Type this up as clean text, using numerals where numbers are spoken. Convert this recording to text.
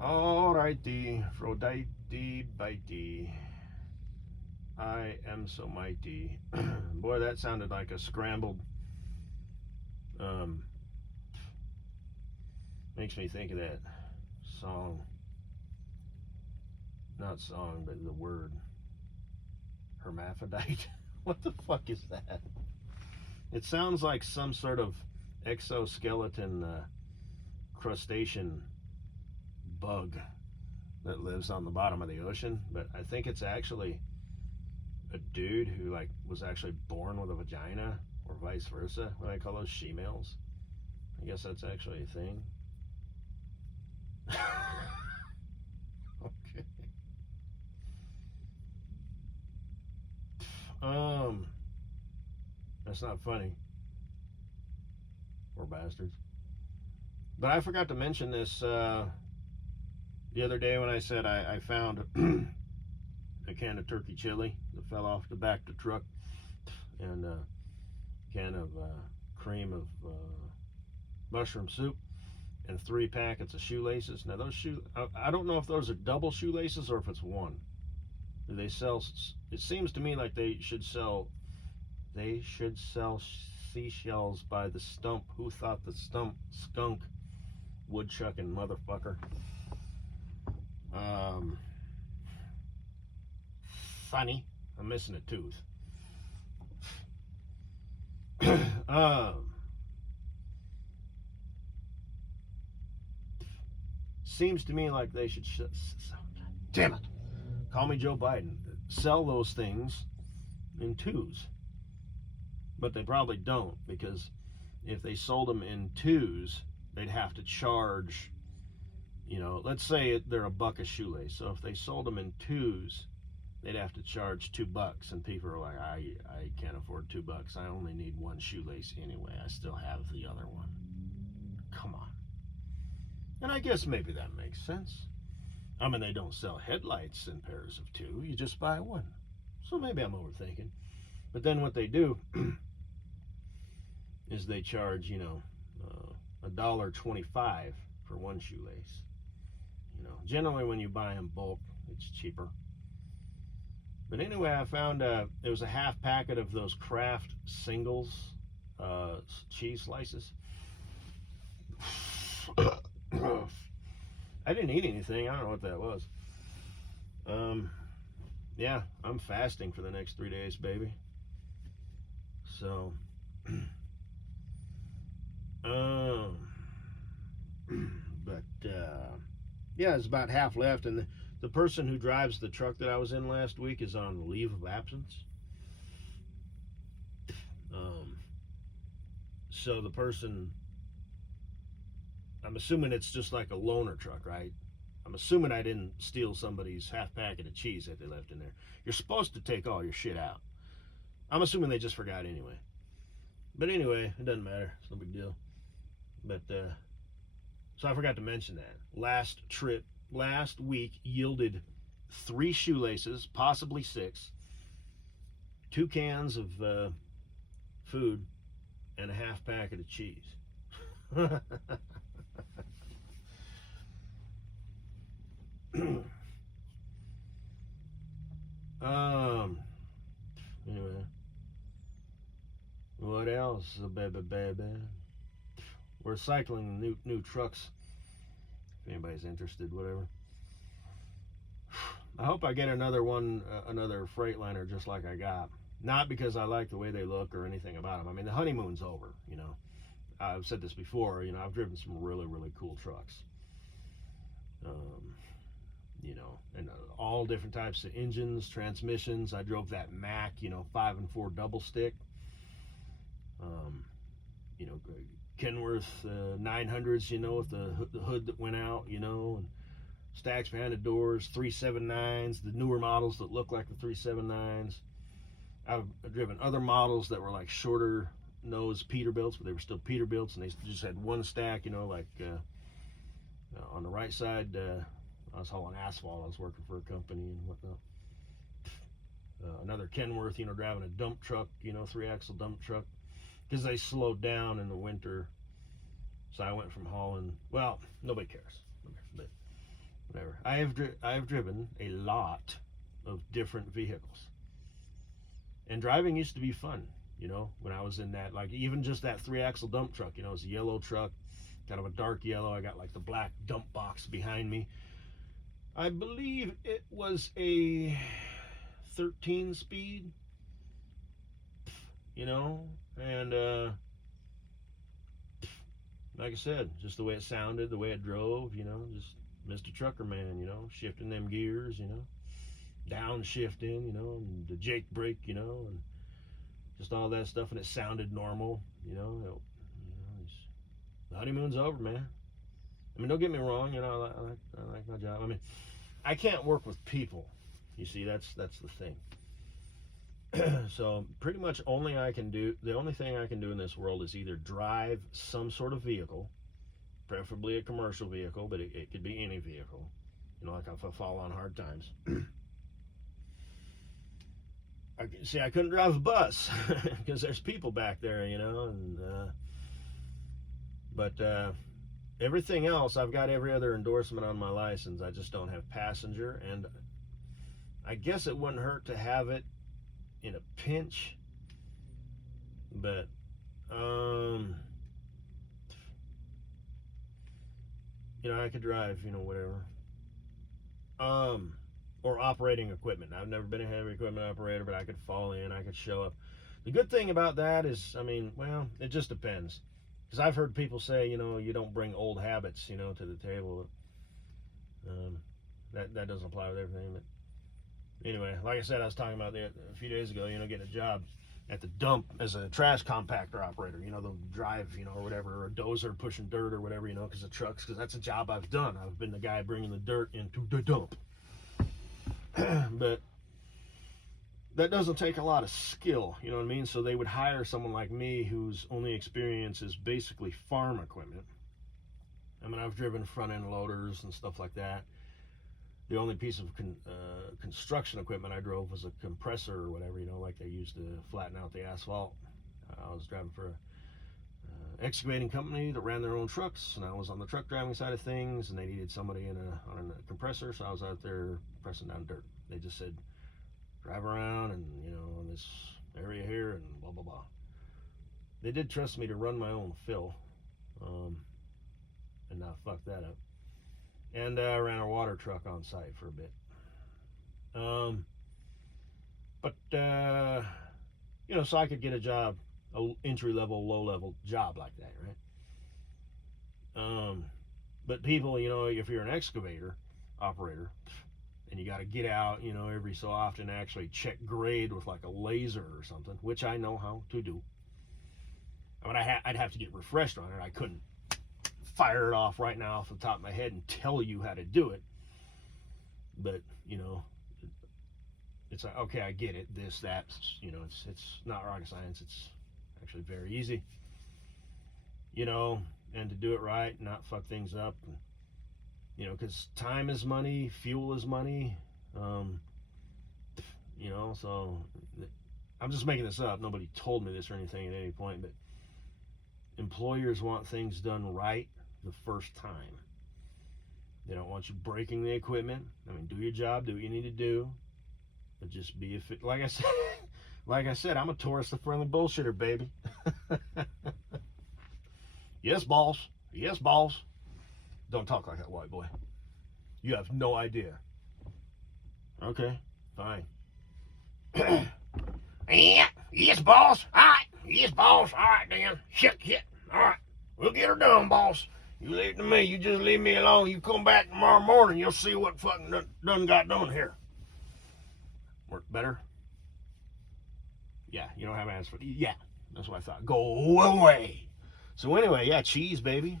Alrighty, Aphrodite bitey. I am so mighty. Boy, that sounded like a scrambled. Um, makes me think of that song. Not song, but the word. Hermaphrodite. What the fuck is that? It sounds like some sort of exoskeleton crustacean bug that lives on the bottom of the ocean, but I think it's actually a dude who like was actually born with a vagina, or vice versa. What do I call those, she-males? I guess that's actually a thing. Okay. That's not funny. Poor bastards. But I forgot to mention this the other day when I said I found a can of turkey chili that fell off the back of the truck, and a can of cream of mushroom soup, and 3 packets of shoelaces. Now those I don't know if those are double shoelaces or if it's one. Do they sell? It seems to me like they should sell seashells by the stump. Who thought the stump? Skunk, woodchucking motherfucker. Funny. I'm missing a tooth. Seems to me like they should damn it, call me Joe Biden, sell those things in 2s. But they probably don't, because if they sold them in 2s, they'd have to charge, let's say they're $1 a shoelace. So if they sold them in 2s, they'd have to charge $2, and people are like, I can't afford $2. I only need 1 shoelace anyway. I still have the other one. Come on. And I guess maybe that makes sense. I mean, they don't sell headlights in pairs of 2. You just buy 1. So maybe I'm overthinking. But then what they do is they charge, $1.25 for 1 shoelace. Generally when you buy in bulk, it's cheaper. But anyway, I found there was a half packet of those Kraft singles cheese slices. I didn't eat anything. I don't know what that was. Yeah, I'm fasting for the next 3 days, baby. So, but yeah, it's about half left, and the person who drives the truck that I was in last week is on leave of absence. So the person, I'm assuming it's just like a loaner truck, right? I'm assuming I didn't steal somebody's half packet of cheese that they left in there. You're supposed to take all your shit out. I'm assuming they just forgot anyway. But anyway, it doesn't matter. It's no big deal. But so I forgot to mention that. Last week yielded 3 shoelaces, possibly 6, 2 cans of food, and a half packet of cheese. Anyway, what else, baby? We're cycling new trucks. If anybody's interested, whatever. I hope I get another one, another Freightliner just like I got. Not because I like the way they look or anything about them. I mean, the honeymoon's over, I've said this before, I've driven some really, really cool trucks. And all different types of engines, transmissions. I drove that Mack, 5 and 4 double stick. Kenworth 900s, with the hood that went out, and stacks behind the doors, 379s, the newer models that look like the 379s. I've driven other models that were like shorter nose Peterbilts, but they were still Peterbilts, and they just had 1 stack, like on the right side, I was hauling asphalt. I was working for a company and whatnot. Another Kenworth, driving a dump truck, 3-axle dump truck, because they slowed down in the winter. So I went from hauling, well, nobody cares. But whatever. I have driven a lot of different vehicles, and driving used to be fun. When I was in that, like even just that 3-axle dump truck. It's a yellow truck, kind of a dark yellow. I got like the black dump box behind me. I believe it was a 13 speed, and like I said, just the way it sounded, the way it drove, just Mr. Trucker Man, shifting them gears, downshifting, and the Jake brake, and just all that stuff, and it sounded normal, the honeymoon's over, man. I mean, don't get me wrong, I like my job. I mean, I can't work with people. You see, that's the thing. So pretty much the only thing I can do in this world is either drive some sort of vehicle, preferably a commercial vehicle, but it could be any vehicle, like if I fall on hard times. I couldn't drive a bus because there's people back there, but everything else, I've got every other endorsement on my license. I just don't have passenger, and I guess it wouldn't hurt to have it in a pinch, but I could drive, whatever. Or operating equipment. I've never been a heavy equipment operator, but I could fall in, I could show up. The good thing about that is, it just depends. Because I've heard people say, you don't bring old habits, to the table. That doesn't apply with everything. But anyway, like I said, I was talking about a few days ago, getting a job at the dump as a trash compactor operator. They'll drive, or whatever, or a dozer pushing dirt or whatever, because of trucks. Because that's a job I've done. I've been the guy bringing the dirt into the dump. But that doesn't take a lot of skill, you know what I mean? So they would hire someone like me whose only experience is basically farm equipment. I've driven front end loaders and stuff like that. The only piece of construction equipment I drove was a compressor or whatever, like they used to flatten out the asphalt. I was driving for a excavating company that ran their own trucks, and I was on the truck driving side of things, and they needed somebody on a compressor, so I was out there pressing down dirt. They just said, drive around and, in this area here and blah, blah, blah. They did trust me to run my own fill and not fuck that up. And I ran a water truck on site for a bit. So I could get a job, a entry-level, low-level job like that, right? But people, if you're an excavator operator, and you got to get out, every so often actually check grade with like a laser or something, which I know how to do. I'd have to get refreshed on it. I couldn't fire it off right now off the top of my head and tell you how to do it. But, it's like, okay, I get it. This, that, it's not rocket science. It's actually very easy, and to do it right, not fuck things up. Because time is money, fuel is money, so I'm just making this up. Nobody told me this or anything at any point, but employers want things done right the first time. They don't want you breaking the equipment. Do your job, do what you need to do, but just be like I said, I'm a tourist-friendly bullshitter, baby. Yes, boss. Yes, boss. Don't talk like that, white boy. You have no idea. Okay, fine. Yeah, yes, boss. All right. Yes, boss. All right, then. Shit. All right. We'll get her done, boss. You leave it to me. You just leave me alone. You come back tomorrow morning, you'll see what fucking done got done here. Work better? Yeah, you don't have answers for it. Yeah, that's what I thought. Go away. So anyway, yeah, cheese, baby.